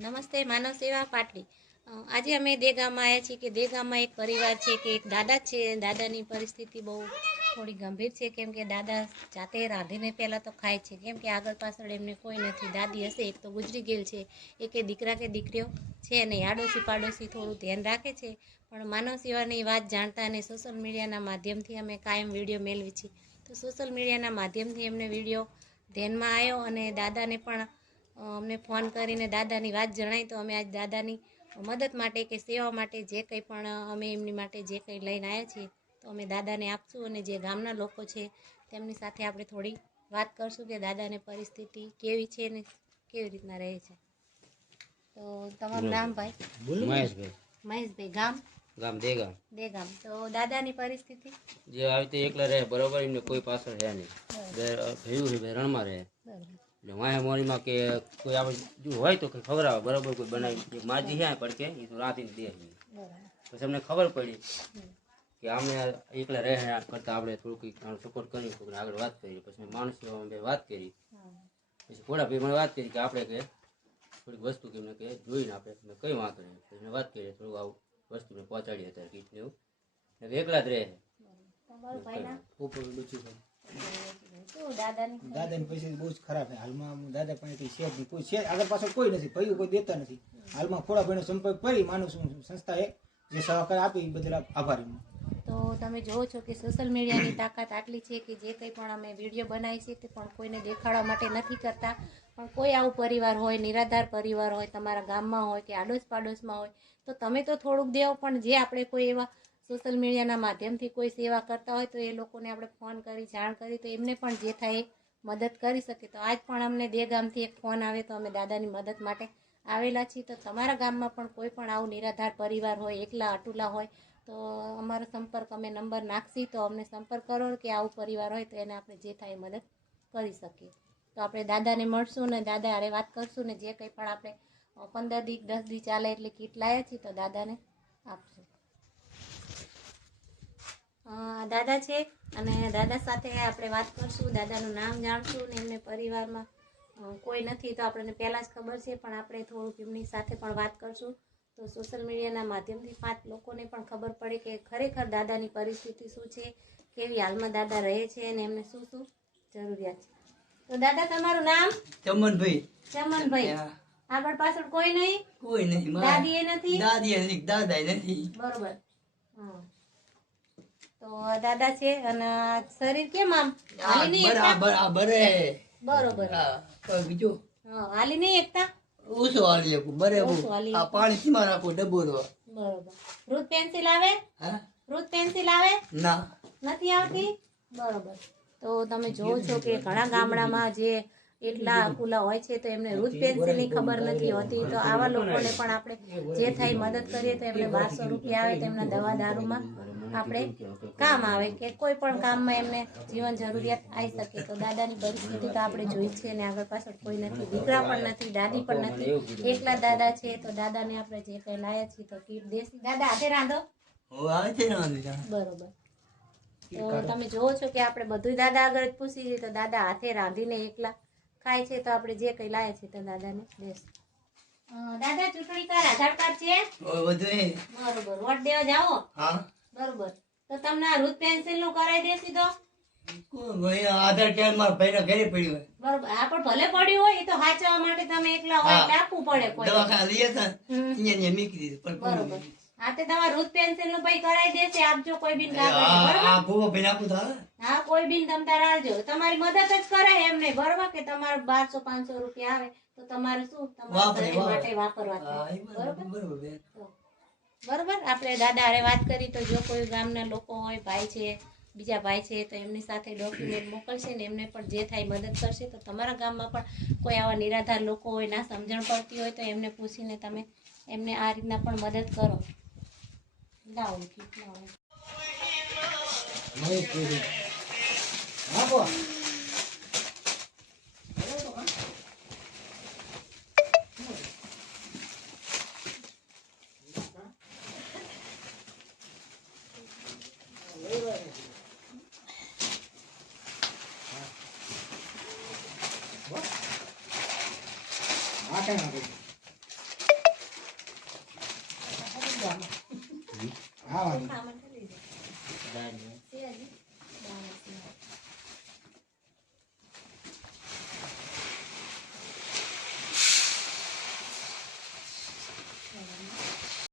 નમસ્તે માનવ સેવા પાટલી। આજે અમે દેગામમાં આવ્યા છીએ કે દેગામમાં એક પરિવાર છે કે એક દાદા છે। દાદાની પરિસ્થિતિ બહુ થોડી ગંભીર છે, કેમ કે દાદા જાતે રાંધીને પહેલાં તો ખાય છે, કેમ કે આગળ પાછળ એમને કોઈ નથી। દાદી હશે, એક તો ગુજરી ગયેલ છે, એક દીકરા કે દીકરીઓ છે નહીં। આડોશી પાડોશી થોડું ધ્યાન રાખે છે, પણ માનવ સેવાની વાત જાણતા અને સોશિયલ મીડિયાના માધ્યમથી અમે કાયમ વિડીયો મેળવી છીએ। તો સોશિયલ મીડિયાના માધ્યમથી એમને વિડીયો ધ્યાનમાં આવ્યો અને દાદાને પણ અમને ફોન કરીને દાદાની વાત જણાવી। તો અમે આજ દાદાની મદદ માટે કે સેવા માટે જે કંઈ પણ અમે એમની માટે જે કંઈ લઈને આવ્યા છીએ તો અમે દાદાને આપશું। અને જે ગામના લોકો છે તેમની સાથે આપણે થોડી વાત કરશું કે દાદાને પરિસ્થિતિ કેવી છે ને કેવી રીતના રહે છે। તો તમારું નામ ભાઈ? મહેશભાઈ। મહેશભાઈ, ગામ? ગામ દેગામ। દેગામ। તો દાદાની પરિસ્થિતિ જે આવી રીતે એકલા રહે બરોબર, એમને કોઈ પાછળ રહે નહીં, ભેયું છે રણમાં રહે। એટલે વાહે મોરીમાં કે કોઈ આપણે જો હોય તો કંઈ ખબર આવે બરોબર, કોઈ બનાવી માજી છે પડકે એ તો રાતીને દે। પછી અમને ખબર પડી કે અમે એકલા રહે કરતાં આપણે થોડુંક સપોર્ટ કરી કોઈને આગળ વાત કરી। પછી માણસી વાત કરી, પછી ઘોડા ભાઈ મને વાત કરી કે આપણે કે થોડીક વસ્તુ કે એમને કે જોઈને આપણે કઈ વાંધો નહીં। પછી મેં વાત કરી થોડુંક આવું વસ્તુ મેં પહોંચાડી અત્યારે કીટ ને એવું, એકલા જ રહે। દાદાની પરિસ્થિતિ બહુ જ ખરાબ છે હાલમાં। દાદા પાસે કઈ છે નહીં, કોઈ છે આગળ પાછળ કોઈ નથી, ભાઈઓ કોઈ દેતા નથી હાલમાં। ખોડા ભાઈનો સંપર્ક કરી માનવ સંસ્થાએ જે સહકાર આપી એ બદલ આભારી। તો તમે જુઓ છો કે સોશિયલ મીડિયાની તાકાત આટલી છે કે જે કંઈ પણ અમે વિડીયો બનાવી છે તે પણ કોઈને દેખાડવા માટે નથી કરતા। પણ કોઈ આવું પરિવાર હોય, નિરાધાર પરિવાર હોય, તમારા ગામમાં હોય કે આડોશ પાડોશમાં હોય તો તમે તો થોડુંક દેવો, પણ જે આપણે કોઈ એવા સોશિયલ મીડિયાના માધ્યમથી કોઈ સેવા કરતા હોય તો એ લોકોને આપણે ફોન કરી જાણ કરી તો એમને પણ જે થાય એ મદદ કરી શકે। તો આજ પણ અમને દેગામથી એક ફોન આવે તો અમે દાદાની મદદ માટે આવેલા છીએ। તો તમારા ગામમાં પણ કોઈ પણ આવું નિરાધાર પરિવાર હોય, એકલા અટુલા હોય તો અમારો સંપર્ક અમે નંબર નાખશી, તો અમને સંપર્ક કરો કે આવું પરિવાર હોય તો એને આપણે જે થાય મદદ કરી શકીએ। તો આપણે દાદાને મળશું ને દાદા હારે વાત કરશું ને જે કંઈ પણ આપણે 15 દી 10 દી ચાલે એટલે કીટ લાવ્યા છીએ તો દાદાને આપશું। દાદા છે અને દાદા સાથે આપણે વાત કરશું, દાદાનું નામ જાણશું ને એમને પરિવારમાં કોઈ નથી તો આપણને પહેલાં જ ખબર છે, પણ આપણે થોડુંક એમની સાથે પણ વાત કરશું તો સોશિયલ મીડિયાના માધ્યમથી 5 લોકોને પણ ખબર પડે કે ખરેખર દાદાની પરિસ્થિતિ શું છે, કેવી હાલમાં દાદા રહે છે અને એમને શું શું જરૂરિયાત છે। તો દાદા તમારું નામ? ચમનભાઈ। ચમનભાઈ, આગળ પાછળ કોઈ નહીં? કોઈ નહીં, દાદી એ નથી? દાદી એ નથી, દાદા નથી। બરોબર। તો દાદા છે અને શરીર કેમ આમ હાલી નહીં એકતા? બરોબર। હા બીજું હાલી નહીં એકતા? ઓછો હાલી શકું બરાબર। આ પાણી સીમા રાખો ડબ્બો રો બરોબર। ફ્રૂટ પેન્સિલ આવે? હા ફ્રૂટ પેન્સિલ આવે? ના નથી આવતી? બરોબર। તો તમે જોવો છો કે ઘણા ગામડામાં જે એટલા અકુલા હોય છે તો એમને રૂટ પેન્સિલની ખબર નથી હોતી। તો આવા લોકોને પણ આપણે જે થાય મદદ કરીએ તો એમને 1200 રૂપિયા આવે તો એમના દવા દારૂમાં આપણે કામ આવે કે કોઈ પણ કામમાં એમને જીવન જરૂરિયાત આવી શકે। તો દાદાની પરિસ્થિતિ તો આપણે જોઈ છે ને આગળ પાછળ કોઈ નથી, દીકરા પણ નથી, દાદી પણ નથી, એકલા દાદા છે। તો દાદાને આપણે જે કંઈ લાયા છીએ તો કીટ દેશી દાદા હાથે રાંધો? બરોબર। તો તમે જોવો છો કે આપણે બધું દાદા આગળ જ પૂછી છીએ તો દાદા હાથે રાંધીને એકલા ખાય છે। તો આપણે જે કંઈ લાયા છીએ તો દાદાને દેશું। દાદા ચૂંટણી કાર્ડ આધાર કાર્ડ છે? બરોબર। વોટ દેવા જાઓ? બરોબર। તો તમને આ રૂટ પેન્સિલ નું કરાવી દેસી તો? આધાર કાર્ડ મારા ભાઈના ઘરે પડ્યું હોય। બરોબર। આ પણ ભલે પડ્યું હોય એ તો સાચવવા માટે તમે એકલા હોય એટલે આપવું પડે કોઈ। દવાખાના લઈ હતા અહીંયા મૂકી દીધું બરોબર। હા તે તમારા રૂટ પેન્સિલ નું ભાઈ કરાવી દેશે, આપજો કોઈ બિન આ ભૂવો ભાઈ નાખું તો હા કોઈ બિન તમ તાર આવજો, તમારી મદદ જ કરે એમ નહીં બરોબર કે તમારે 1200-500 રૂપિયા આવે તો તમારે શું તમારા શરીર માટે વાપરવા થાય બરોબર। આપણે દાદા હારે વાત કરી તો જો કોઈ ગામના લોકો હોય, ભાઈ છે, બીજા ભાઈ છે તો એમની સાથે ડોક્યુમેન્ટ મોકલશે ને એમને પણ જે થાય મદદ કરશે। તો તમારા ગામમાં પણ કોઈ આવા નિરાધાર લોકો હોય, ના સમજણ પડતી હોય તો એમને પૂછીને તમે એમને આ રીતના પણ મદદ કરો। લાવો કીટ લાવો। હા વાંધો નહીં. ખાવા માટે